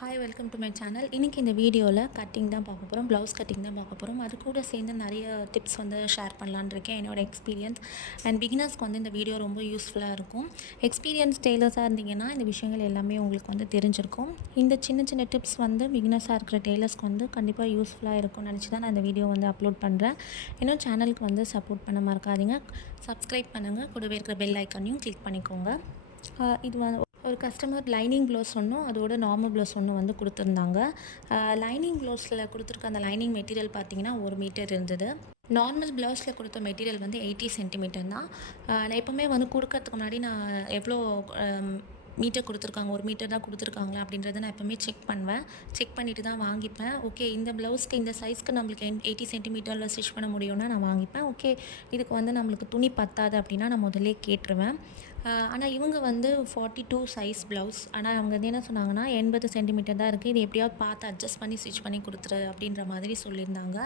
Hi welcome to my channel. இன்றைக்கி இந்த வீடியோவில் கட்டிங் தான் பார்க்க போகிறோம். ப்ளவுஸ் கட்டிங் தான் பார்க்க போகிறோம். அது கூட சேர்ந்து நிறைய டிப்ஸ் வந்து ஷேர் பண்ணலான்னு இருக்கேன், என்னோடய எக்ஸ்பீரியன்ஸ். அண்ட் பிகினர்ஸ்க்கு வந்து இந்த வீடியோ ரொம்ப யூஸ்ஃபுல்லாக இருக்கும். எக்ஸ்பீரியன்ஸ் டெய்லர்ஸாக இருந்தீங்கன்னா இந்த விஷயங்கள் எல்லாமே உங்களுக்கு வந்து தெரிஞ்சிருக்கும். இந்த சின்ன சின்ன டிப்ஸ் வந்து பிகினர்ஸாக இருக்கிற டெய்லர்ஸ்க்கு வந்து கண்டிப்பாக யூஸ்ஃபுல்லாக இருக்கும்னு நினச்சி தான் நான் இந்த வீடியோ வந்து அப்லோட் பண்ணுறேன். இன்னும் சேனலுக்கு வந்து சப்போர்ட் பண்ண மறக்காதீங்க. சப்ஸ்கிரைப் பண்ணுங்கள், கூடவே இருக்கிற பெல் ஐக்கானையும் கிளிக் பண்ணிக்கோங்க. இது வந்து ஒரு கஸ்டமர் லைனிங் ப்ளவுஸ் ஒன்றும் அதோட நார்மல் ப்ளவுஸ் ஒன்றும் வந்து கொடுத்துருந்தாங்க. லைனிங் ப்ளவுஸில் கொடுத்துருக்க அந்த லைனிங் மெட்டீரியல் பார்த்திங்கன்னா 1 மீட்டர் இருந்தது. நார்மல் ப்ளவுஸில் கொடுத்த மெட்டீரியல் வந்து 80 சென்டிமீட்டர் தான். நான் எப்போவுமே வந்து கொடுக்கறதுக்கு முன்னாடி நான் எவ்வளோ மீட்டர் கொடுத்துருக்காங்க, 1 மீட்டர் தான் கொடுத்துருக்காங்களா அப்படின்றத நான் எப்போவுமே செக் பண்ணுவேன். செக் பண்ணிவிட்டு தான் வாங்கிப்பேன். ஓகே, இந்த ப்ளவுஸ்க்கு இந்த சைஸ்க்கு நம்மளுக்கு 80 சென்டிமீட்டரில் ஸ்டிச் பண்ண முடியும்னா நான் வாங்கிப்பேன். ஓகே, இதுக்கு வந்து நம்மளுக்கு துணி பத்தாது அப்படின்னா நான் முதல்லே கேட்டுருவேன். ஆனால் இவங்க வந்து 42 சைஸ் ப்ளவுஸ். ஆனால் அவங்க வந்து என்ன சொன்னாங்கன்னா 80 சென்டிமீட்டர் தான் இருக்குது, இது எப்படியாவது பார்த்து அட்ஜஸ்ட் பண்ணி ஸ்டிச் பண்ணி கொடுத்துரு அப்படின்ற மாதிரி சொல்லியிருந்தாங்க.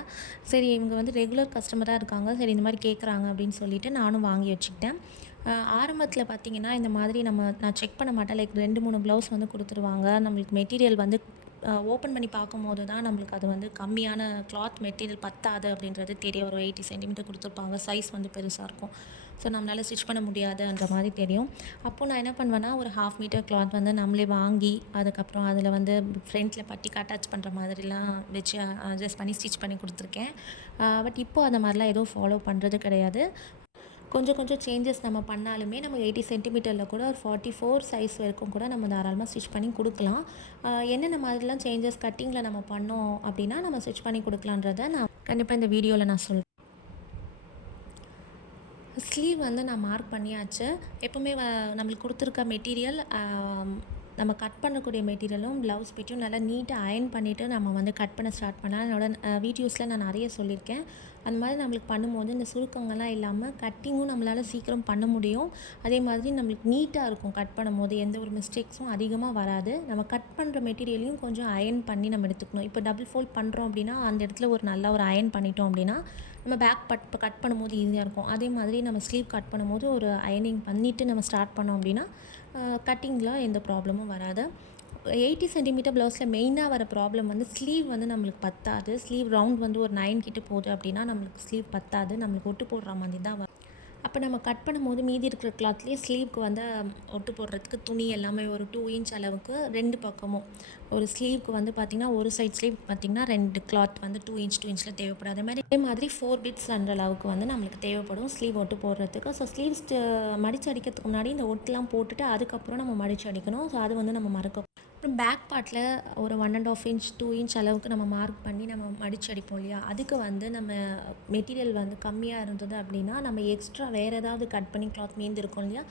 சரி, இவங்க வந்து ரெகுலர் கஸ்டமராக இருக்காங்க, சரி இந்த மாதிரி கேட்குறாங்க அப்படின்னு சொல்லிவிட்டு நானும் வாங்கி வச்சுக்கிட்டேன். ஆரம்பத்தில் பார்த்திங்கன்னா இந்த மாதிரி நான் செக் பண்ண மாட்டேன். லைக் 2-3 ப்ளவுஸ் வந்து கொடுத்துருவாங்க. நம்மளுக்கு மெட்டீரியல் வந்து ஓப்பன் பண்ணி பார்க்கும்போது தான் நம்மளுக்கு அது வந்து கம்மியான கிளாத் மெட்டீரியல் பத்தாது அப்படின்றது தெரிய வரும். 80 சென்டிமீட்டர் கொடுத்துருப்பாங்க, சைஸ் வந்து பெருசாக இருக்கும். ஸோ நம்மளால் ஸ்டிச் பண்ண முடியாதுன்ற மாதிரி தெரியும். அப்போது நான் என்ன பண்ணுவேன்னா ஒரு 1/2 மீட்டர் கிளாத் வந்து நம்மளே வாங்கி அதுக்கப்புறம் அதில் வந்து ஃப்ரண்ட்டில் பட்டிக்கு அட்டாச் பண்ணுற மாதிரிலாம் வச்சு அட்ஜஸ்ட் பண்ணி ஸ்டிச் பண்ணி கொடுத்துருக்கேன். பட் இப்போது அந்த மாதிரிலாம் எதுவும் ஃபாலோ பண்ணுறது கிடையாது. கொஞ்சம் கொஞ்சம் சேஞ்சஸ் நம்ம பண்ணாலுமே நம்ம 80 சென்டிமீட்டரில் கூட ஒரு 44 சைஸ் வரைக்கும் கூட நம்ம தாராளமாக ஸ்டிச் பண்ணி கொடுக்கலாம். என்னென்ன மாதிரிலாம் சேஞ்சஸ் கட்டிங்கில் நம்ம பண்ணோம் அப்படின்னா நம்ம ஸ்டிச் பண்ணி கொடுக்கலான்றதை நான் கண்டிப்பாக இந்த வீடியோவில் நான் சொல்கிறேன். ஸ்லீவ் வந்து நான் மார்க் பண்ணியாச்சு. எப்போவுமே நம்மளுக்கு கொடுத்துருக்க மெட்டீரியல், நம்ம கட் பண்ணக்கூடிய மெட்டீரியலும் ப்ளவுஸ் பிட்டும் நல்லா நீட்டாக அயர்ன் பண்ணிவிட்டு நம்ம வந்து கட் பண்ண ஸ்டார்ட் பண்ணலாம். என்னோடய வீடியோஸில் நான் நிறைய சொல்லியிருக்கேன். அந்த மாதிரி நம்மளுக்கு பண்ணும்போது இந்த சுருக்கங்கள்லாம் இல்லாமல் கட்டிங்கும் நம்மளால் சீக்கிரம் பண்ண முடியும். அதே மாதிரி நம்மளுக்கு நீட்டாக இருக்கும். கட் பண்ணும்போது எந்த ஒரு மிஸ்டேக்ஸும் அதிகமாக வராது. நம்ம கட் பண்ணுற மெட்டீரியலையும் கொஞ்சம் அயர்ன் பண்ணி நம்ம எடுத்துக்கணும். இப்போ டபுள் ஃபோல்ட் பண்ணுறோம் அப்படின்னா அந்த இடத்துல நல்லா ஒரு அயர்ன் பண்ணிட்டோம் அப்படின்னா நம்ம பேக் கட் பண்ணும்போது ஈஸியாக இருக்கும். அதே மாதிரி நம்ம ஸ்லீவ் கட் பண்ணும்போது ஒரு அயர்னிங் பண்ணிவிட்டு நம்ம ஸ்டார்ட் பண்ணோம் அப்படின்னா கட்டிங்கில் எந்த ப்ராப்ளமும் வராது. 80 சென்டிமீட்டர் ப்ளவுஸில் மெயினாக வர ப்ராப்ளம் வந்து ஸ்லீவ் வந்து நம்மளுக்கு பத்தாது. ஸ்லீவ் ரவுண்ட் வந்து ஒரு 9 கிட்ட போகுது அப்படின்னா நம்மளுக்கு ஸ்லீவ் பத்தாது, நம்மளுக்கு ஒட்டு போடுற மாதிரி தான் வரும். அப்போ நம்ம கட் பண்ணும்போது மீதி இருக்கிற கிளாத்லேயே ஸ்லீவ்க்கு வந்து ஒட்டு போடுறதுக்கு துணி எல்லாமே ஒரு 2 இன்ச் அளவுக்கு 2 பக்கமும். ஒரு ஸ்லீவ்க்கு வந்து பார்த்திங்கன்னா ஒரு சைட் ஸ்லீவ் பார்த்திங்கன்னா 2 கிளாத் வந்து 2 இன்ச்சில் தேவைப்படும். அதே மாதிரி 4 பிட்ஸ் அந்த அளவுக்கு வந்து நம்மளுக்கு தேவைப்படும் ஸ்லீவ் ஒட்டு போடுறதுக்கு. ஸோ ஸ்லீவ்ஸ் மடித்து அடிக்கிறதுக்கு முன்னாடி இந்த ஒட்டுலாம் போட்டுட்டு அதுக்கப்புறம் நம்ம மடித்து அடிக்கணும். ஸோ அது வந்து நம்ம மறக்க. அப்புறம் பேக் பார்ட்டில் ஒரு 1.5 இன்ச் 2 இன்ச் அளவுக்கு நம்ம மார்க் பண்ணி நம்ம மடித்து அடிப்போம் இல்லையா, அதுக்கு வந்து நம்ம மெட்டீரியல் வந்து கம்மியாக இருந்தது அப்படின்னா நம்ம எக்ஸ்ட்ரா வேறு ஏதாவது கட் பண்ணி கிளாத் மீந்திருக்கும் இல்லையா,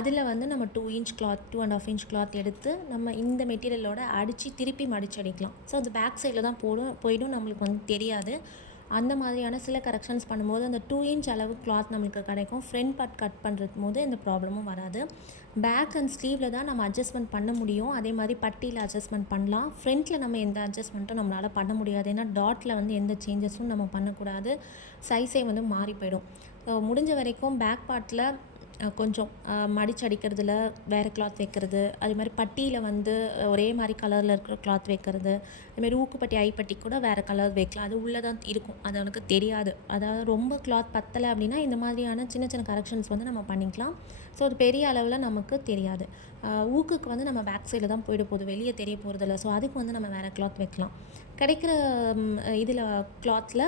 அதில் வந்து நம்ம 2 இன்ச் கிளாத் 2.5 இன்ச் கிளாத் எடுத்து நம்ம இந்த மெட்டீரியலோட அடித்து திருப்பி மடித்து அடிக்கலாம். ஸோ அது பேக் சைடில் தான் போயிடும், நம்மளுக்கு வந்து தெரியாது. அந்த மாதிரியான சில கரெக்ஷன்ஸ் பண்ணும்போது அந்த 2 இன்ச் அளவு கிளாத் நம்மளுக்கு கிடைக்கும். ஃப்ரண்ட் பார்ட் கட் பண்ணுறது போது எந்த ப்ராப்ளமும் வராது. பேக் அண்ட் ஸ்லீவில் தான் நம்ம அட்ஜஸ்ட்மெண்ட் பண்ண முடியும். அதே மாதிரி பட்டியில் அட்ஜஸ்ட்மெண்ட் பண்ணலாம். ஃப்ரண்ட்டில் நம்ம எந்த அட்ஜஸ்ட்மெண்ட்டும் நம்மளால் பண்ண முடியாது. ஏன்னா டாட்டில் வந்து எந்த சேஞ்சஸும் நம்ம பண்ணக்கூடாது, சைஸே வந்து மாறி போயிடும். முடிஞ்ச வரைக்கும் பேக் பார்ட்டில் கொஞ்சம் மடித்து அடிக்கிறதுல வேறு கிளாத் வைக்கிறது, அதே மாதிரி பட்டியில் வந்து ஒரே மாதிரி கலரில் இருக்கிற கிளாத் வைக்கிறது, அதுமாதிரி ஊக்குப்பட்டி ஐப்பட்டி கூட வேறு கலர் வைக்கலாம். அது உள்ளே தான் இருக்கும், அது அவனுக்கு தெரியாது. அதாவது ரொம்ப கிளாத் பத்தலை அப்படின்னா இந்த மாதிரியான சின்ன சின்ன கரெக்ஷன்ஸ் வந்து நம்ம பண்ணிக்கலாம். ஸோ அது பெரிய அளவில் நமக்கு தெரியாது. ஊக்குக்கு வந்து நம்ம பேக் சைடில் தான் போயிட போகுது, வெளியே தெரிய போகிறதில்ல. ஸோ அதுக்கு வந்து நம்ம வேறு கிளாத் வைக்கலாம். கிடைக்கிற இதில் கிளாத்தில்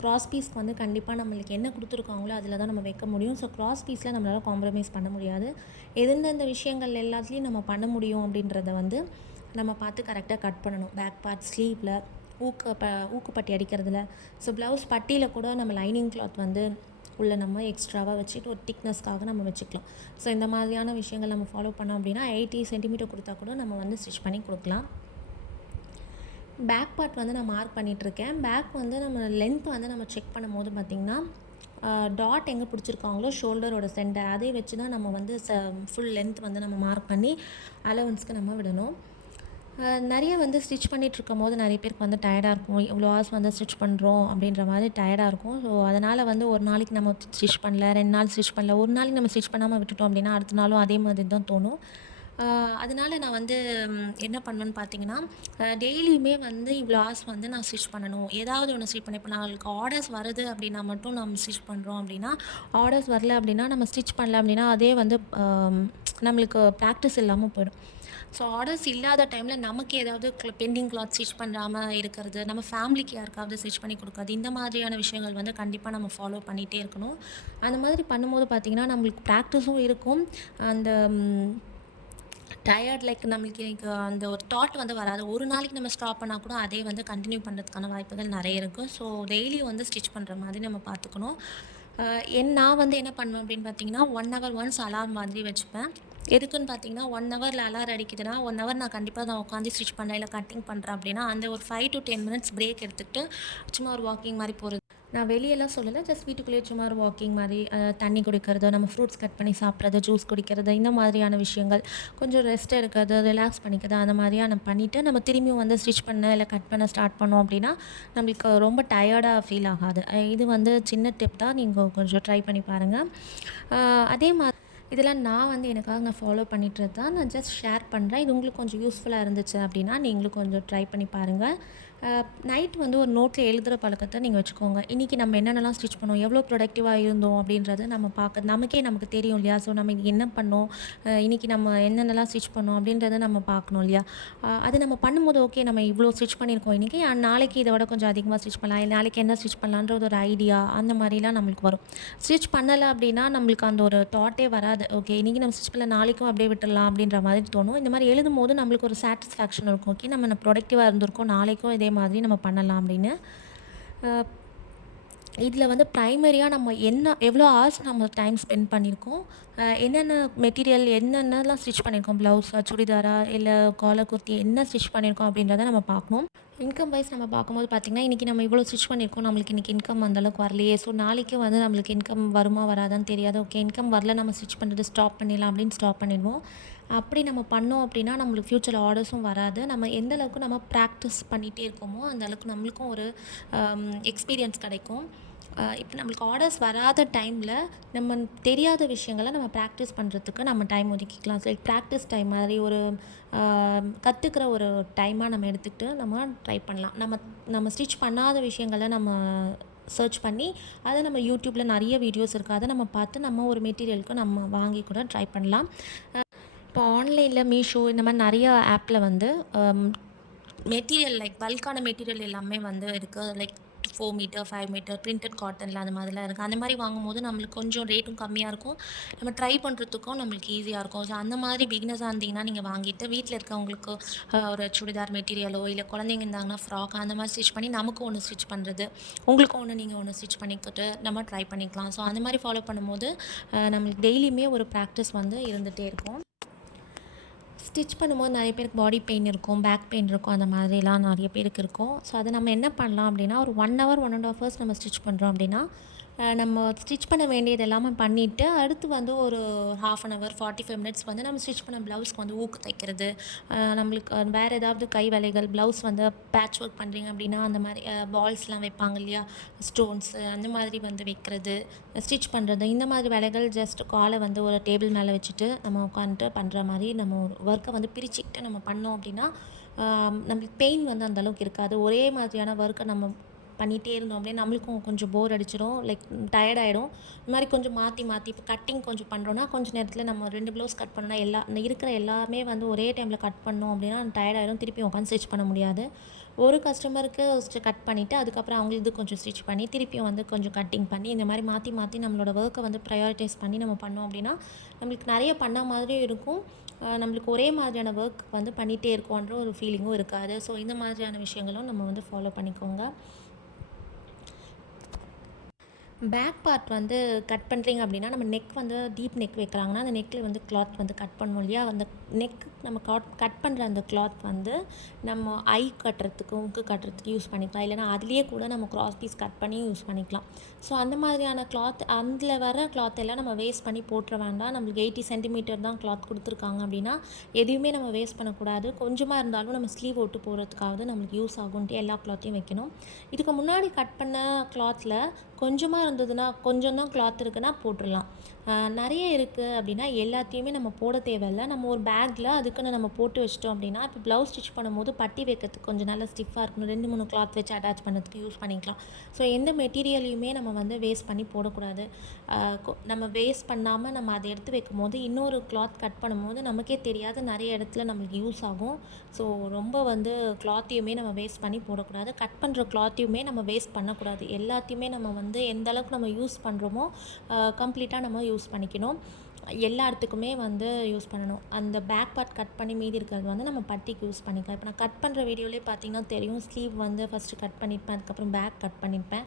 க்ராஸ் பீஸ்க்கு வந்து கண்டிப்பாக நம்மளுக்கு என்ன கொடுத்துருக்காங்களோ அதில் தான் நம்ம வைக்க முடியும். ஸோ க்ராஸ் பீஸில் நம்மளால் காம்ப்ரமைஸ் பண்ண முடியாது. எந்தெந்த விஷயங்கள் எல்லாத்துலேயும் நம்ம பண்ண முடியும் அப்படின்றத வந்து நம்ம பார்த்து கரெக்டாக கட் பண்ணணும். பேக் பார்ட் ஸ்லீவில் ஊக்குப்பட்டி அடிக்கிறதுல. ஸோ ப்ளவுஸ் பட்டியில் கூட நம்ம லைனிங் கிளாத் வந்து உள்ளே நம்ம எக்ஸ்ட்ராவாக வச்சுட்டு ஒரு திக்னஸ்க்காக நம்ம வச்சுக்கலாம். ஸோ இந்த மாதிரியான விஷயங்கள் நம்ம ஃபாலோ பண்ணோம் அப்படின்னா 80 சென்டிமீட்டர் கொடுத்தா கூட நம்ம வந்து ஸ்டிச் பண்ணி கொடுக்கலாம். பேக் பார்ட் வந்து நான் மார்க் பண்ணிகிட்ருக்கேன். பேக் வந்து நம்ம லென்த் வந்து நம்ம செக் பண்ணும்போது பார்த்திங்கன்னா டாட் எங்கே பிடிச்சிருக்காங்களோ ஷோல்டரோட சென்டர் அதை வச்சு தான் நம்ம வந்து ஃபுல் லென்த் வந்து நம்ம மார்க் பண்ணி அலவன்ஸ்க்கு நம்ம விடணும். நிறைய வந்து ஸ்டிச் பண்ணிகிட்ருக்கும் போது நிறைய பேருக்கு வந்து டயர்டாக இருக்கும். இவ்வளோ ஹவர்ஸ் வந்து ஸ்டிச் பண்ணுறோம் அப்படின்ற மாதிரி டயர்டாக இருக்கும். ஸோ அதனால் வந்து ஒரு நாளைக்கு நம்ம ஸ்டிச் பண்ணல, 2 நாள் ஸ்டிச் பண்ணல, ஒரு நாளைக்கு நம்ம ஸ்டிச் பண்ணாமல் விட்டுட்டோம் அப்படின்னா அடுத்த நாளும் அதே மாதிரி தான் தோணும். அதனால நான் வந்து என்ன பண்ணுவேன்னு பார்த்தீங்கன்னா, டெய்லியுமே வந்து இவ்வளோ ஹார்ஸ் வந்து நான் ஸ்டிச் பண்ணணும். ஏதாவது ஒண்ணு ஸ்டிச் பண்ணேன். இப்போ நாங்களுக்கு ஆர்டர்ஸ் வருது அப்படின்னா மட்டும் நம்ம ஸ்டிச் பண்ணுறோம் அப்படின்னா, ஆர்டர்ஸ் வரல அப்படின்னா நம்ம ஸ்டிச் பண்ணல அப்படின்னா, அதே வந்து நம்மளுக்கு ப்ராக்டிஸ் இல்லாம போயிடும். ஸோ ஆர்டர்ஸ் இல்லாத டைமில் நமக்கு ஏதாவது பெண்டிங் கிளாத் ஸ்டிச் பண்ணாம இருக்கிறது, நம்ம ஃபேமிலிக்கு யாருக்காவது ஸ்டிச் பண்ணி கொடுக்குறது, இந்த மாதிரியான விஷயங்கள் வந்து கண்டிப்பாக நம்ம ஃபாலோ பண்ணிகிட்டே இருக்கணும். அந்த மாதிரி பண்ணும்போது பார்த்திங்கன்னா, நம்மளுக்கு ப்ராக்டிஸும் இருக்கும். அந்த டயர்ட் லைக் நம்மளுக்கு எனக்கு அந்த ஒரு தாட் வந்து வராது. ஒரு நாளைக்கு நம்ம ஸ்டாப் பண்ணா கூட அதே வந்து கன்டின்யூ பண்ணுறதுக்கான வாய்ப்புகள் நெறைய இருக்கு. ஸோ டெய்லியும் வந்து ஸ்டிச் பண்ணுற மாதிரி நம்ம பார்த்துக்கணும். நான் வந்து என்ன பண்ணுவேன் அப்படின்னு பார்த்தீங்கன்னா, 1 ஹவர் ஒன்ஸ் அலார்ம் மாதிரி வச்சுப்பேன். எதுக்குன்னு பார்த்தீங்கன்னா, 1 ஹவர்ல அலாரம் அடிக்குதுன்னா, 1 ஹவர் நான் உட்காந்து ஸ்டிச் பண்ணேன், இல்ல கட்டிங் பண்றேன் அப்படின்னா, அந்த ஒரு 5 to 10 மினிட்ஸ் பிரேக் எடுத்துக்கிட்டு, சும்மா ஒரு வாக்கிங் மாரி போறது. நான் வெளியலாம் சொல்லல. ஜஸ்ட் வீட்டுக்குள்ளேயே சும்மா ஒரு வாக்கிங் மாரி, தண்ணி குடிக்கிறது, நம்ம ஃப்ரூட்ஸ் கட் பண்ணி சாப்பிட்றது, ஜூஸ் குடிக்கிறது, இந்த மாதிரியான விஷயங்கள். கொஞ்சம் ரெஸ்ட் எடுக்கிறது, ரிலாக்ஸ் பண்ணிக்கிறது, அந்த மாதிரியான பண்ணிவிட்டு, நம்ம திரும்பியும் வந்து ஸ்டிச் பண்ண, இல்ல கட் பண்ண ஸ்டார்ட் பண்ணோம் அப்படின்னா, நம்மளுக்கு ரொம்ப டயர்டா ஃபீல் ஆகாது. இது வந்து சின்ன டிப் தான். நீங்க கொஞ்சம் ட்ரை பண்ணி பாருங்க. அதே மாதிரி இதெல்லாம் நான் வந்து எனக்காக நான் ஃபாலோ பண்ணிட்டுறது தான். நான் ஜஸ்ட் ஷேர் பண்ணுறேன். இது உங்களுக்கு கொஞ்சம் யூஸ்ஃபுல்லாக இருந்துச்சு அப்படின்னா, நீங்களும் கொஞ்சம் ட்ரை பண்ணி பாருங்கள். நைட் வந்து ஒரு நோட்டில் எழுதுகிற பழக்கத்தை நீங்கள் வச்சுக்கோங்க. இன்றைக்கி நம்ம என்னென்னலாம் ஸ்டிச் பண்ணோம், எவ்வளோ ப்ரொடக்டிவாக இருந்தோம் அப்படின்றத நம்ம நமக்கு தெரியும் இல்லையா? ஸோ நம்ம இன்றைக்கி என்ன பண்ணோம், இன்றைக்கி நம்ம என்னென்னலாம் ஸ்டிச் பண்ணோம் அப்படின்றத நம்ம பார்க்கணும் இல்லையா? அது நம்ம பண்ணும்போது ஓகே நம்ம இவ்வளோ ஸ்டிச் பண்ணியிருக்கோம் இன்றைக்கி, நாளைக்கு இதை விட கொஞ்சம் அதிகமாக ஸ்டிச் பண்ணலாம், நாளைக்கு என்ன ஸ்டிச் பண்ணலான்றது ஒரு ஐடியா அந்த மாதிரிலாம் நம்மளுக்கு வரும். ஸ்டிச் பண்ணலை அப்படின்னா நம்மளுக்கு அந்த ஒரு தாட்டே வராது. ஓகே இன்றைக்கி நம்ம ஸ்டிச் பண்ணல, நாளைக்கும் அப்படியே விட்டுடலாம் அப்படின்ற மாதிரி தோணும். இந்த மாதிரி எழுதும்போது நம்மளுக்கு ஒரு சாட்டிஸ்ஃபேக்ஷன் இருக்கும். ஓகே நம்ம ப்ரொடக்டிவாக இருந்திருக்கோம், நாளைக்கும் இதே மாதிரி நம்ம பண்ணலாம் அப்படின்னு. இதில் வந்து ப்ரைமரியாக நம்ம எவ்வளோ ஹார்ஸ் நம்ம டைம் ஸ்பெண்ட் பண்ணியிருக்கோம், என்னென்ன மெட்டீரியல் என்னென்னலாம் ஸ்டிச் பண்ணியிருக்கோம், ப்ளவுஸா சுடிதாரா இல்லை காலர் குர்த்தி என்ன ஸ்டிச் பண்ணியிருக்கோம் அப்படின்றத நம்ம பார்க்கணும். இன்கம் வைஸ் நம்ம பார்க்கும்போது பார்த்திங்கன்னா, இன்றைக்கி நம்ம இவ்வளோ ஸ்டிச் பண்ணியிருக்கோம், நம்மளுக்கு இன்றைக்கி இன்கம் அந்தளவுக்கு வரலையே, ஸோ நாளைக்கு வந்து நம்மளுக்கு இன்கம் வருமா வராதான்னு தெரியாது. ஓகே இன்கம் வரல, நம்ம ஸ்டிச் பண்ணுறது ஸ்டாப் பண்ணிடலாம் அப்படின்னு ஸ்டாப் பண்ணிடுவோம். அப்படி நம்ம பண்ணோம் அப்படின்னா நம்மளுக்கு ஃப்யூச்சரில் ஆர்டர்ஸும் வராது. நம்ம எந்த அளவுக்கு நம்ம ப்ராக்டிஸ் பண்ணிகிட்டே இருக்கோமோ அந்த அளவுக்கு நம்மளுக்கும் ஒரு எக்ஸ்பீரியன்ஸ் கிடைக்கும். இப்போ நம்மளுக்கு ஆர்டர்ஸ் வராத டைமில் நம்ம தெரியாத விஷயங்களை நம்ம ப்ராக்டிஸ் பண்ணுறதுக்கு நம்ம டைம் ஒதுக்கிக்கலாம். ஸோ ப்ராக்டிஸ் டைம் மாதிரி ஒரு கற்றுக்கிற ஒரு டைமாக நம்ம எடுத்துக்கிட்டு நம்ம ட்ரை பண்ணலாம். நம்ம ஸ்டிச் பண்ணாத விஷயங்களை நம்ம சர்ச் பண்ணி அதை நம்ம யூடியூப்பில் நிறைய வீடியோஸ் இருக்குது, அதை நம்ம பார்த்து நம்ம ஒரு மெட்டீரியலுக்கு நம்ம வாங்கி கூட ட்ரை பண்ணலாம். இப்போ ஆன்லைனில் மீஷோ இந்த மாதிரி நிறைய ஆப்பில் வந்து மெட்டீரியல் லைக் பல்கான மெட்டீரியல் எல்லாமே வந்து இருக்குது. லைக் 4 மீட்டர் 5 மீட்டர் பிரிண்டட் காட்டனில் அந்த மாதிரிலாம் இருக்குது. அந்த மாதிரி வாங்கும்போது நம்மளுக்கு கொஞ்சம் ரேட்டும் கம்மியாக இருக்கும், நம்ம ட்ரை பண்ணுறதுக்கும் நம்மளுக்கு ஈஸியாக இருக்கும். ஸோ அந்த மாதிரி பிகினஸாக இருந்தீங்கன்னா நீங்கள் வாங்கிட்டு வீட்டில் இருக்கவங்களுக்கு ஒரு சுடிதார் மெட்டீரியலோ இல்லை குழந்தைங்க இருந்தாங்கன்னா ஃப்ராக் அந்த மாதிரி ஸ்டிச் பண்ணி நமக்கு ஒன்று ஸ்டிச் பண்ணுறது, உங்களுக்கும் ஒன்று நீங்கள் ஒன்று ஸ்டிச் பண்ணிக்கிட்டு நம்ம ட்ரை பண்ணிக்கலாம். ஸோ அந்த மாதிரி ஃபாலோ பண்ணும்போது நம்மளுக்கு டெய்லியுமே ஒரு ப்ராக்டிஸ் வந்து இருந்துகிட்டே இருக்கும். ஸ்டிச் பண்ணும்போது நிறைய பேருக்கு பாடி பெயின் இருக்கும், பேக் பெயின் இருக்கும், அந்த மாதிரிலாம் நிறைய பேருக்கு இருக்கும். ஸோ அதை நம்ம என்ன பண்ணலாம் அப்படின்னா, ஒரு 1 ஹவர் 1 1/2 ஹவர்ஸ் நம்ம ஸ்டிச் பண்ணுறோம் அப்படின்னா, நம்ம ஸ்டிச் பண்ண வேண்டியது எல்லாமே பண்ணிவிட்டு அடுத்து வந்து ஒரு 1/2 அன் ஹவர் 45 மினிட்ஸ் வந்து நம்ம ஸ்டிச் பண்ண ப்ளவுஸ்க்கு வந்து ஊக்கு தைக்கிறது, நம்மளுக்கு வேறு ஏதாவது கை வேலைகள் ப்ளவுஸ் வந்து பேட்ச் ஒர்க் பண்ணுறீங்க அப்படின்னா அந்த மாதிரி பால்ஸ்லாம் வைப்பாங்க இல்லையா, ஸ்டோன்ஸு அந்த மாதிரி வந்து வைக்கிறது, ஸ்டிச் பண்ணுறது, இந்த மாதிரி வேலைகள் ஜஸ்ட் காலை வந்து ஒரு டேபிள் மேலே வச்சுட்டு நம்ம உட்காந்துட்டு பண்ணுற மாதிரி நம்ம ஒரு ஒர்க்கை வந்து பிரிச்சுக்கிட்டு நம்ம பண்ணோம் அப்படின்னா நம்மளுக்கு பெயின் வந்து அந்தளவுக்கு இருக்காது. ஒரே மாதிரியான ஒர்க்கை நம்ம பண்ணிகிட்டே இருந்தோம் அப்படியே நம்மளுக்கும் கொஞ்சம் போர் அடிச்சிடும், லைக் டயர்ட் ஆகிடும். இந்த மாதிரி கொஞ்சம் மாற்றி மாற்றி இப்போ கட்டிங் கொஞ்சம் பண்ணுறோன்னா கொஞ்சம் நேரத்தில் நம்ம 2 ப்ளவுஸ் கட் பண்ணோன்னா இருக்கிற எல்லாமே வந்து ஒரே டைமில் கட் பண்ணோம் அப்படின்னா டயர்ட் ஆகிடும், திருப்பி உட்காந்து ஸ்டிச் பண்ண முடியாது. ஒரு கஸ்டமருக்கு கட் பண்ணிவிட்டு அதுக்கப்புறம் அவங்களுக்கு கொஞ்சம் ஸ்டிச் பண்ணி திருப்பியும் வந்து கொஞ்சம் கட்டிங் பண்ணி இந்த மாதிரி மாற்றி மாற்றி நம்மளோட ஒர்க்கை வந்து ப்ரையாரிட்டைஸ் பண்ணி நம்ம பண்ணோம் அப்படின்னா நம்மளுக்கு நிறைய பண்ண மாதிரியும் இருக்கும், நம்மளுக்கு ஒரே மாதிரியான ஒர்க் வந்து பண்ணிகிட்டே இருக்கோன்ற ஒரு ஃபீலிங்கும் இருக்காது. ஸோ இந்த மாதிரியான விஷயங்களும் நம்ம வந்து ஃபாலோ பண்ணிக்கோங்க. பேக் பார்ட் வந்து கட் பண்ணுறீங்க அப்படின்னா நம்ம நெக் வந்து டீப் நெக் வைக்கிறாங்கன்னா அந்த நெக்கில் வந்து கிளாத் வந்து கட் பண்ணுவோம் இல்லையா, அந்த நெக் நம்ம கட் பண்ணுற அந்த கிளாத் வந்து நம்ம ஐ கட்டுறதுக்கு உக்கு கட்டுறதுக்கு யூஸ் பண்ணிக்கலாம், இல்லைனா அதுலேயே கூட நம்ம கிராஸ் பீஸ் கட் பண்ணி யூஸ் பண்ணிக்கலாம். ஸோ அந்த மாதிரியான கிளாத் அதில் வர கிளாத் எல்லாம் நம்ம வேஸ்ட் பண்ணி போட்டுற வேண்டாம். நம்மளுக்கு 80 சென்டிமீட்டர் தான் கிளாத் கொடுத்துருக்காங்க அப்படின்னா எதுவுமே நம்ம வேஸ்ட் பண்ணக்கூடாது. கொஞ்சமாக இருந்தாலும் நம்ம ஸ்லீவ் ஒட்டு போகிறதுக்காவது நம்மளுக்கு யூஸ் ஆகும்ட்டு எல்லா கிளாத்தையும் வைக்கணும். இதுக்கு முன்னாடி கட் பண்ண கிளாத்தில் கொஞ்சமாக இருந்ததுன்னா கொஞ்சம் தான் கிளாத் இருக்குன்னா போட்டுடலாம். நிறைய இருக்குது அப்படின்னா எல்லாத்தையுமே நம்ம போட தேவையில்ல. நம்ம ஒரு பேக்கில் அதுக்குன்னு நம்ம போட்டு வச்சிட்டோம் அப்படின்னா, இப்போ ப்ளவுஸ் ஸ்டிச் பண்ணும்போது பட்டி வைக்கிறதுக்கு கொஞ்சம் நல்லா ஸ்டிஃபாக இருக்கணும். 2, 3 கிளாத் வச்சு அட்டாச் பண்ணுறதுக்கு யூஸ் பண்ணிக்கலாம். ஸோ எந்த மெட்டீரியலையுமே நம்ம வந்து வேஸ்ட் பண்ணி போடக்கூடாது. நம்ம வேஸ்ட் பண்ணாமல் நம்ம அதை எடுத்து வைக்கும்போது இன்னொரு கிளாத் கட் பண்ணும்போது நமக்கே தெரியாது நிறைய இடத்துல நம்மளுக்கு யூஸ் ஆகும். ஸோ ரொம்ப வந்து கிளாத்தையுமே நம்ம வேஸ்ட் பண்ணி போடக்கூடாது. கட் பண்ணுற கிளாத்தையுமே நம்ம வேஸ்ட் பண்ணக்கூடாது. எல்லாத்தையுமே நம்ம வந்து எந்த அளவுக்கு நம்ம யூஸ் பண்ணுறோமோ கம்ப்ளீட்டாக நம்ம யூஸ் பண்ணிக்கணும். எல்லா இடத்துக்குமே வந்து யூஸ் பண்ணணும். அந்த பேக் பார்ட் கட் பண்ணி மீதி இருக்கிறது வந்து நம்ம பட்டிக்கு யூஸ் பண்ணிக்கலாம். இப்போ நான் கட் பண்ணுற வீடியோலேயே பார்த்தீங்கன்னா தெரியும், ஸ்லீவ் வந்து ஃபஸ்ட்டு கட் பண்ணியிருப்பேன், அதுக்கப்புறம் பேக் கட் பண்ணியிருப்பேன்.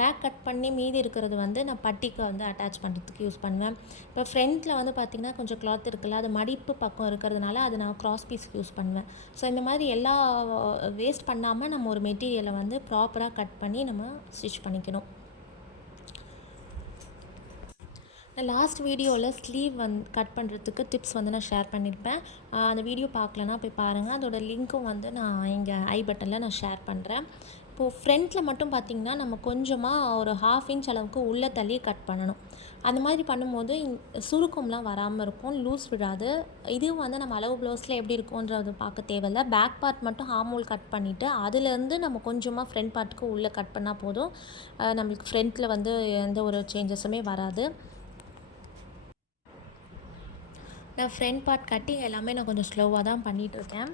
பேக் கட் பண்ணி மீதி இருக்கிறது வந்து நான் பட்டிக்கு வந்து அட்டாச் பண்ணுறதுக்கு யூஸ் பண்ணுவேன். இப்போ ஃப்ரண்ட்டில் வந்து பார்த்திங்கன்னா கொஞ்சம் கிளாத் இருக்குல்ல, அது மடிப்பு பக்கம் இருக்கிறதுனால அது நான் க்ராஸ் பீஸ்க்கு யூஸ் பண்ணுவேன். ஸோ இந்த மாதிரி எல்லா வேஸ்ட் பண்ணாமல் நம்ம ஒரு மெட்டீரியலை வந்து ப்ராப்பராக கட் பண்ணி நம்ம ஸ்டிச் பண்ணிக்கணும். நான் லாஸ்ட் வீடியோவில் ஸ்லீவ் கட் பண்ணுறதுக்கு டிப்ஸ் வந்து நான் ஷேர் பண்ணியிருப்பேன். அந்த வீடியோ பார்க்கலன்னா போய் பாருங்கள். அதோட லிங்க்கும் வந்து நான் இங்கே ஐ பட்டனில் நான் ஷேர் பண்ணுறேன். இப்போது ஃப்ரண்ட்டில் மட்டும் பார்த்திங்கன்னா நம்ம கொஞ்சமாக ஒரு 1/2 இன்ச் அளவுக்கு உள்ளே தள்ளி கட் பண்ணணும். அந்த மாதிரி பண்ணும்போது சுருக்கம்லாம் வராமல் இருக்கும், லூஸ் விடாது. இதுவும் வந்து நம்ம அளவு ப்ளவுஸில் எப்படி இருக்கும்ன்றது பார்க்க தேவையில்ல. பேக் பார்ட் மட்டும் ஹார்மோல் கட் பண்ணிவிட்டு அதுலேருந்து நம்ம கொஞ்சமாக ஃப்ரண்ட் பார்ட்டுக்கு உள்ளே கட் பண்ணால் போதும். நம்மளுக்கு ஃப்ரண்ட்டில் வந்து எந்த ஒரு சேஞ்சஸுமே வராது. நான் ஃப்ரண்ட் பார்ட் கட்டிங் எல்லாமே நான் கொஞ்சம் ஸ்லோவாக தான் பண்ணிகிட்ருக்கேன்.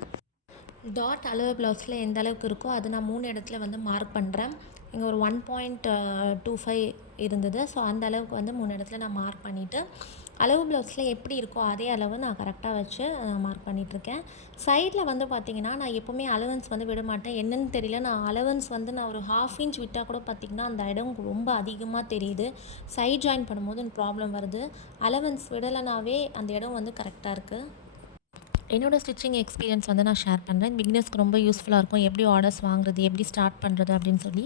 டாட் அளவு ப்ளவுஸில் எந்த அளவுக்கு இருக்கோ அது நான் 3 இடத்துல வந்து மார்க் பண்ணுறேன். இங்கே ஒரு 1.25 இருந்தது. ஸோ அந்த அளவுக்கு வந்து 3 இடத்துல நான் மார்க் பண்ணிவிட்டு, அளவு ப்ளவுஸில் எப்படி இருக்கோ அதே அளவு நான் கரெக்டாக வச்சு மார்க் பண்ணிகிட்ருக்கேன். சைடில் வந்து பார்த்திங்கன்னா நான் எப்போவுமே அலவன்ஸ் வந்து விட மாட்டேன். என்னென்னு தெரியல, நான் அலவன்ஸ் வந்து நான் ஒரு 1/2 இன்ச் விட்டால் கூட பார்த்திங்கன்னா அந்த இடம் ரொம்ப அதிகமாக தெரியுது. சைட் ஜாயின் பண்ணும்போது எனக்கு ப்ராப்ளம் வருது. அலவன்ஸ் விடலைனாவே அந்த இடம் வந்து கரெக்டாக இருக்குது. என்னோடய ஸ்டிச்சிங் எக்ஸ்பீரியன்ஸ் வந்து நான் ஷேர் பண்ணுறேன். பிகினர்ஸ்க்கு ரொம்ப யூஸ்ஃபுல்லாக இருக்கும். எப்படி ஆர்டர்ஸ் வாங்குறது, எப்படி ஸ்டார்ட் பண்ணுறது அப்படின்னு சொல்லி.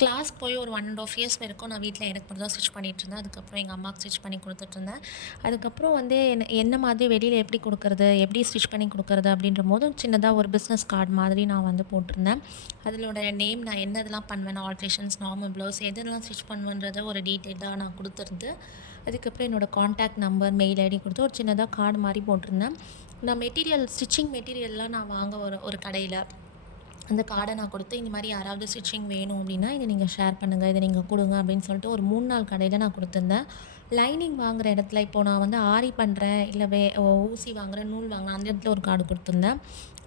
கிளாஸ் போய் ஒரு 1.5 இயர்ஸ் வரைக்கும் நான் வீட்டில் எனக்கு மட்டும் தான் ஸ்டிச் பண்ணிகிட்ருந்தேன். அதுக்கப்புறம் எங்கள் அம்மாவுக்கு ஸ்டிச் பண்ணி கொடுத்துட்ருந்தேன். அதுக்கப்புறம் வந்து என்ன மாதிரி வெளியில் எப்படி கொடுக்குறது, எப்படி ஸ்டிச் பண்ணி கொடுக்குறது அப்படின்ற போது சின்னதாக ஒரு பிஸ்னஸ் கார்டு மாதிரி நான் வந்து போட்டிருந்தேன். அதிலோட நேம், நான் என்னதெல்லாம் பண்ணுவேன், ஆல்ட்ரேஷன்ஸ், நார்மல் ப்ளவுஸ் எதெல்லாம் ஸ்டிச் பண்ணுவேன்றதை ஒரு டீட்டெயிலாக நான் கொடுத்துருந்து, அதுக்கப்புறம் என்னோடய காண்டாக்ட் நம்பர், மெயில் ஐடி கொடுத்து ஒரு சின்னதாக கார்டு மாதிரி போட்டிருந்தேன். நான் ஸ்டிச்சிங் மெட்டீரியல்லாம் நான் வாங்க ஒரு கடையில் அந்த கார்டை நான் கொடுத்து, இந்த மாதிரி யாராவது ஸ்டிச்சிங் வேணும் அப்படின்னா இதை நீங்கள் ஷேர் பண்ணுங்கள், இதை நீங்கள் கொடுங்க அப்படின்னு சொல்லிட்டு ஒரு 3 நாள் கடையில் நான் கொடுத்துருந்தேன். லைனிங் வாங்குகிற இடத்துல இப்போது நான் வந்து ஆரி பண்ணுறேன், இல்லை ஊசி வாங்குகிறேன், நூல் வாங்குகிறேன், அந்த இடத்துல ஒரு கார்டு கொடுத்துருந்தேன்.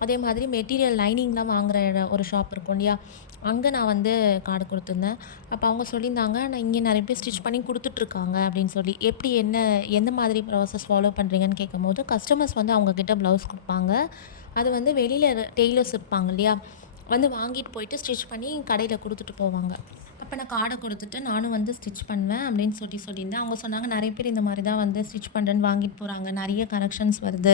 அதே மாதிரி மெட்டீரியல் லைனிங்லாம் வாங்குகிற ஒரு ஷாப் இருக்கும் இல்லையா, அங்கே நான் வந்து கார்டு கொடுத்துருந்தேன். அப்போ அவங்க சொல்லியிருந்தாங்க, நான் இங்கே நிறைய பேர் ஸ்டிச் பண்ணி கொடுத்துட்ருக்காங்க அப்படின்னு சொல்லி. எப்படி எந்த மாதிரி ப்ராசஸ் ஃபாலோ பண்ணுறீங்கன்னு கேட்கும்போது, கஸ்டமர்ஸ் வந்து அவங்கக்கிட்ட ப்ளவுஸ் கொடுப்பாங்க. அது வந்து வெளியில் டெய்லர்ஸ் இருப்பாங்க இல்லையா, வந்து வாங்கிட்டு போயிட்டு ஸ்டிச் பண்ணி கடையில் கொடுத்துட்டு போவாங்க. அப்போ நான் கார்டை கொடுத்துட்டு நானும் வந்து ஸ்டிச் பண்ணுவேன் அப்படின்னு சொல்லியிருந்தேன். அவங்க சொன்னாங்க, நிறைய பேர் இந்த மாதிரி தான் வந்து ஸ்டிச் பண்ணுறேன்னு வாங்கிட்டு போகிறாங்க, நிறைய கரெக்ஷன்ஸ் வருது,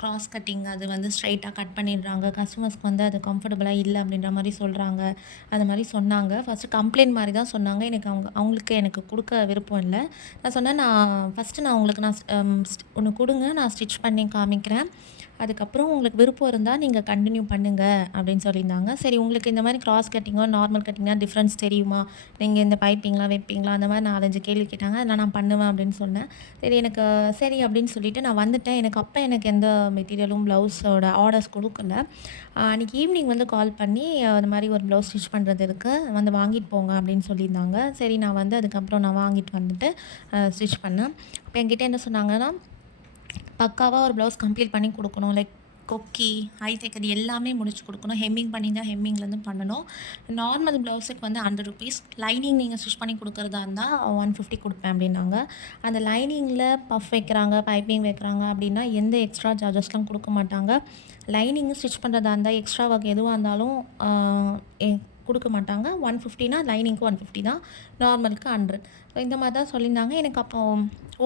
க்ராஸ் கட்டிங் அது வந்து ஸ்ட்ரைட்டாக கட் பண்ணிடுறாங்க, கஸ்டமர்ஸ்க்கு வந்து அது கம்ஃபர்டபுளாக இல்லை அப்படின்ற மாதிரி சொல்கிறாங்க. அது மாதிரி சொன்னாங்க. ஃபஸ்ட்டு கம்ப்ளைண்ட் மாதிரி தான் சொன்னாங்க. அவங்களுக்கு எனக்கு கொடுக்க விருப்பம் இல்லை. நான் சொன்னேன், நான் உங்களுக்கு ஒன்று கொடுங்க, நான் ஸ்டிச் பண்ணி காமிக்கிறேன், அதுக்கப்புறம் உங்களுக்கு விருப்பம் இருந்தால் நீங்கள் கண்டினியூ பண்ணுங்கள் அப்படின்னு சொல்லியிருந்தாங்க. சரி, உங்களுக்கு இந்த மாதிரி க்ராஸ் கட்டிங்கோ நார்மல் கட்டிங்கோ டிஃப்ரென்ஸ் தெரியுமா, நீங்கள் இந்த பைப்பிங்லாம் வைப்பீங்களா, அந்த மாதிரி 4-5 கேள்வி கேட்டாங்க. அதில் நான் பண்ணுவேன் அப்படின்னு சொன்னேன். சரி அப்படின்னு சொல்லிவிட்டு நான் வந்துட்டேன். எனக்கு எந்த மெட்டீரியலும் ப்ளவுஸோட ஆர்டர்ஸ் கொடுக்கல. அன்றைக்கி ஈவினிங் வந்து கால் பண்ணி அந்த மாதிரி ஒரு ப்ளவுஸ் ஸ்டிச் பண்ணுறது இருக்குது, வந்து வாங்கிட்டு போங்க அப்படின்னு சொல்லியிருந்தாங்க. சரி, நான் வந்து அதுக்கப்புறம் நான் வாங்கிட்டு வந்துட்டு ஸ்டிச் பண்ணேன். இப்போ என்கிட்ட என்ன சொன்னாங்கன்னா, பக்காவாக ஒரு ப்ளவுஸ் கம்ப்ளீட் பண்ணி கொடுக்கணும். லைக் கொக்கி, ஹை தைக்கிறது எல்லாமே முடிச்சு கொடுக்கணும். ஹெம்மிங் பண்ணியிருந்தால் ஹெம்மிங்லேருந்து பண்ணணும். நார்மல் ப்ளவுஸுக்கு வந்து 100 ருபீஸ், லைனிங் நீங்கள் ஸ்டிச் பண்ணி கொடுக்குறதா இருந்தால் 150 கொடுப்பேன் அப்படின்னாங்க. அந்த லைனிங்கில் பஃப் வைக்கிறாங்க, பைப்பிங் வைக்கிறாங்க அப்படின்னா எந்த எக்ஸ்ட்ரா சார்ஜஸ்லாம் கொடுக்க மாட்டாங்க. லைனிங்கும் ஸ்டிச் பண்ணுறதா இருந்தால் எக்ஸ்ட்ரா ஒர்க் எதுவாக இருந்தாலும் கொடுக்க மாட்டாங்க. 150னா லைனிங்க்கு 150 தான், நார்மலுக்கு 100. ஸோ இந்த மாதிரி தான் சொல்லியிருந்தாங்க. எனக்கு அப்போ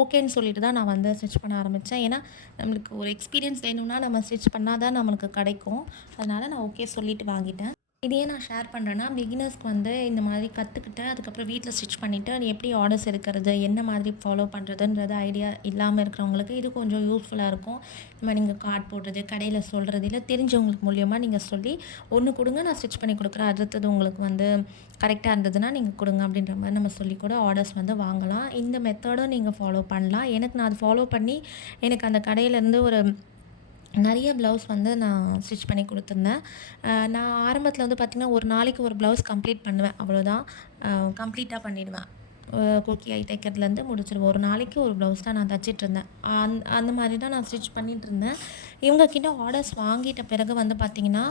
ஓகேன்னு சொல்லிட்டு தான் நான் வந்து ஸ்டிச் பண்ண ஆரம்பித்தேன். ஏன்னா நம்மளுக்கு ஒரு எக்ஸ்பீரியன்ஸ் வேணும்னா நம்ம ஸ்டிச் பண்ணால் தான் நம்மளுக்கு கிடைக்கும். அதனால் நான் ஓகே சொல்லிவிட்டு வாங்கிட்டேன். இது ஏன் நான் ஷேர் பண்ணுறேன்னா, பிகினர்ஸ்க்கு வந்து இந்த மாதிரி கற்றுக்கிட்டு, அதுக்கப்புறம் வீட்ல ஸ்டிச் பண்ணிவிட்டு, அது எப்படி ஆர்டர்ஸ் எடுக்கிறது, என்ன மாதிரி ஃபாலோ பண்ணுறதுன்றது ஐடியா இல்லாமல் இருக்கிறவங்களுக்கு இது கொஞ்சம் யூஸ்ஃபுல்லாக இருக்கும். இந்த மாதிரி நீங்கள் கார்ட் போடுறது, கடையில் சொல்கிறது, இல்லை தெரிஞ்சவங்களுக்கு மூலியமாக நீங்கள் சொல்லி, "ஒண்ணு குடுங்க, நான் ஸ்டிச் பண்ணி குடுக்குறேன். அடுத்தது உங்களுக்கு வந்து கரெக்ட்டா இருந்ததுன்னா நீங்க குடுங்க." அப்படின்ற மாரி நம்ம சொல்லி கூட ஆர்டர்ஸ் வந்து வாங்கலாம். இந்த மெத்தடும் நீங்க ஃபாலோ பண்ணலாம். நான் அது ஃபாலோ பண்ணி, எனக்கு அந்த கடையிலேருந்து ஒரு நெறைய ப்ளவுஸ் வந்து நான் ஸ்டிச் பண்ணி குடுத்துருந்தேன். நான் ஆரம்பத்தில வந்து பார்த்திங்கன்னா, ஒரு நாளைக்கு ஒரு ப்ளவுஸ் கம்ப்ளீட் பண்ணுவேன். அவ்வளோதான். கம்ப்ளீட்டாக பண்ணிடுவேன். கொக்கி ஐ தைக்கிறதுலேருந்து முடிச்சுருவேன். ஒரு நாளைக்கு ஒரு ப்ளவுஸ் தான் நான் தச்சுட்ருந்தேன். அந்த மாதிரி தான் நான் ஸ்டிச் பண்ணிட்டுருந்தேன். இவங்க கிட்ட ஆர்டர்ஸ் வாங்கிட்ட பிறகு வந்து பார்த்திங்கன்னா,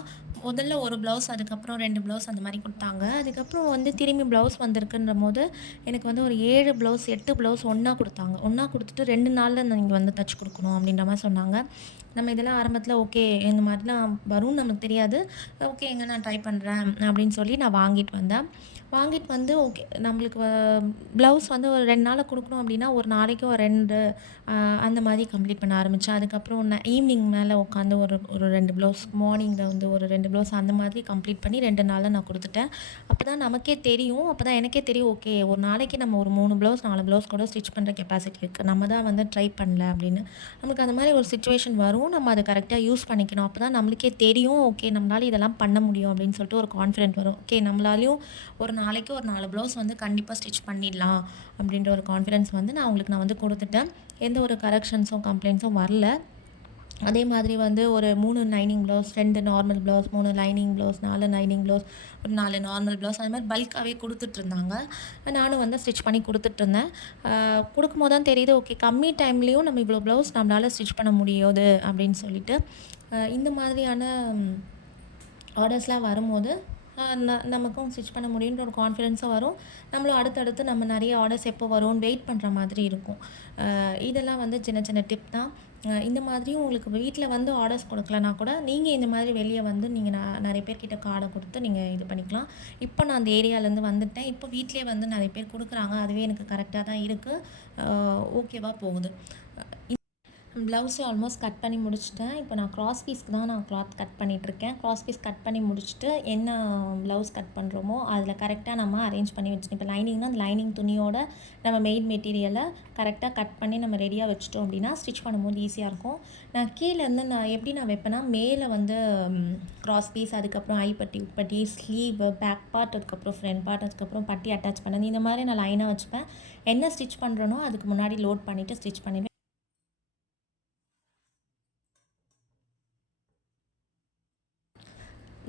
முதல்ல ஒரு ப்ளவுஸ், அதுக்கப்புறம் 2 ப்ளவுஸ் அந்த மாரி குடுத்தாங்க. அதுக்கப்புறம் வந்து திரும்பி ப்ளவுஸ் வந்திருக்குன்றபோது, எனக்கு வந்து ஒரு 7 ப்ளவுஸ், 8 ப்ளவுஸ் ஒண்ணா குடுத்தாங்க. ஒண்ணா குடுத்துட்டு 2 நாள்ல நீங்க வந்து தச்சு குடுக்கணும் அப்படின்ற மாரி சொன்னாங்க. நம்ம இதெல்லாம் ஆரம்பத்தில ஓகே, இந்த மாதிரிலாம் வரும்னு நமக்கு தெரியாது. ஓகேங்க, நான் ட்ரை பண்ணுறேன் அப்படின்னு சொல்லி நான் வாங்கிட்டு வந்தேன். வாங்கிட்டு வந்து ஓகே, நம்மளுக்கு ப்ளவுஸ் வந்து ஒரு 2 நாள்ல குடுக்கணும் அப்படின்னா, ஒரு நாளைக்கு ஒரு 2 அந்த மாதிரி கம்ப்ளீட் பண்ண ஆரம்பிச்சேன். அதுக்கப்புறம் ஈவினிங் மேல உட்காந்து ஒரு ஒரு 2 ப்ளவுஸ், மார்னிங்கில வந்து ஒரு 2 ப்ளவுஸ் அந்த மாதிரி கம்ப்ளீட் பண்ணி 2 நாள்ல நான் குடுத்துட்டேன். அப்பதான் நமக்கே தெரியும். அப்பதான் எனக்கே தெரியும், ஓகே, ஒரு நாளைக்கு நம்ம ஒரு 3 ப்ளவுஸ், 4 ப்ளவுஸ் கூட ஸ்டிச் பண்ணுற கெப்பாசிட்டி இருக்கு. நம்ம தான் வந்து ட்ரை பண்ணல அப்படின்னு. நமக்கு அந்த மாதிரி ஒரு சிச்சுவேஷன் வரும். நம்ம அத கரெக்ட்டா யூஸ் பண்ணிக்கணும். அப்பதான் நம்மளுக்கே தெரியும், ஓகே, நம்மளால இதெல்லாம் பண்ண முடியும் அப்படின்னு சொல்லிட்டு ஒரு கான்ஃபிடென்ட் வரும். ஓகே, நம்மளாலயும் ஒரு நாளைக்கு ஒரு 4 ப்ளவுஸ் வந்து கண்டிப்பா ஸ்டிச் பண்ணிடலாம் அப்படின்ற ஒரு கான்ஃபிடன்ஸ் வந்து நான் வந்து குடுத்துட்டேன். எந்த ஒரு கரெக்ஷன்ஸும், கம்ப்ளைண்ட்ஸும் வரல. அதே மாதிரி வந்து ஒரு 3 lining blouse, 2 normal blouse, 3 lining blouse, 4 lining blouse, ஒரு 4 நார்மல் ப்ளவுஸ், அது மாதிரி பல்காவே குடுத்துட்ருந்தாங்க. நானும் வந்து ஸ்டிச் பண்ணி குடுத்துட்ருந்தேன். குடுக்கும்போது தான் தெரியுது, ஓகே, கம்மி டைம்லேயும் நம்ம இவ்வளோ ப்ளவுஸ் நம்மளால ஸ்டிச் பண்ண முடியுது அப்படின்னு சொல்லிட்டு. இந்த மாதிரியான ஆர்டர்ஸ்லாம் வரும்போது, நமக்கும் ஸ்டிச் பண்ண முடியுன்ற ஒரு கான்ஃபிடென்ஸும் வரும். நம்மளும் அடுத்தடுத்து நம்ம நெறைய ஆர்டர்ஸ் எப்போ வரும்னு வெயிட் பண்ணுற மாதிரி இருக்கும். இதெல்லாம் வந்து சின்ன சின்ன டிப் தான். இந்த மாதிரியும் உங்களுக்கு வீட்ல வந்து ஆர்டர்ஸ் குடுக்கலனா கூட, நீங்க இந்த மாதிரி வெளிய வந்து நீங்க நெறைய பேர்கிட்ட கார்ட குடுத்து நீங்க இது பண்ணிக்கலாம். இப்போ நான் அந்த ஏரியாலேருந்து வந்துட்டேன். இப்போ வீட்லயே வந்து நெறைய பேர் குடுக்குறாங்க. அதுவே எனக்கு கரெக்ட்டா தான் இருக்கு. ஓகேவா போகுது. ப்ளவுஸு ஆல்மோஸ்ட் கட் பண்ணி முடிச்சுட்டேன். இப்போ நான் கிராஸ் பீஸ்க்கு தான் நான் கிளாத் கட் பண்ணிகிட்ருக்கேன். கிராஸ் பீஸ் கட் பண்ணி முடிச்சுட்டு, என்ன ப்ளவுஸ் கட் பண்ணுறோமோ, அதில் கரெக்டாக நம்ம அரேஞ்ச் பண்ணி வச்சுக்கணும். இப்போ லைனிங்னா, அந்த லைனிங் துணியோட நம்ம மெயின் மெட்டீரியலை கரெக்டாக கட் பண்ணி நம்ம ரெடியாக வச்சுட்டோம் அப்படின்னா, ஸ்டிச் பண்ணும்போது ஈஸியாக இருக்கும். நான் கீழேருந்து நான் வைப்பேன்னா, மேலே வந்து கிராஸ் பீஸ், அதுக்கப்புறம் ஐப்பட்டி, உப்பட்டி, ஸ்லீவு, பேக் பார்ட், அதுக்கப்புறம் ஃப்ரண்ட் பார்ட், அதுக்கப்புறம் பட்டி அட்டாச் பண்ணது, இந்த மாதிரி நான் லைனாக வச்சுப்பேன். என்ன ஸ்டிச் பண்ணுறேனோ அதுக்கு முன்னாடி லோட் பண்ணிவிட்டு ஸ்டிச் பண்ணிடுவேன்.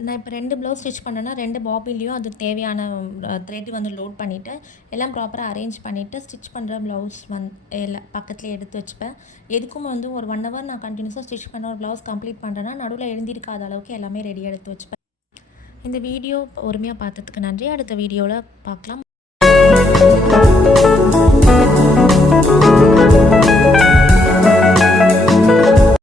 நான் இப்போ 2 ப்ளவுஸ் ஸ்டிச் பண்ணேன்னா, 2 பாபின்லேயும் அதுக்கு தேவையான த்ரெட் வந்து லோட் பண்ணிவிட்டு, எல்லாம் ப்ராப்பராக அரேஞ்ச் பண்ணிவிட்டு, ஸ்டிச் பண்ணுற ப்ளவுஸ் பக்கத்துலேயே எடுத்து வச்சுப்பேன். எதுக்கும் வந்து ஒரு 1 ஹவர் நான் கண்டினியூஸாக ஸ்டிச் பண்ண ஒரு ப்ளவுஸ் கம்ப்ளீட் பண்ணுறேன்னா, நடுவில் எழுந்திருக்காத அளவுக்கு எல்லாமே ரெடியாக எடுத்து வச்சுப்பேன். இந்த வீடியோ பொறுமையாக பார்த்ததுக்கு நன்றி. அடுத்த வீடியோவில் பார்க்கலாம்.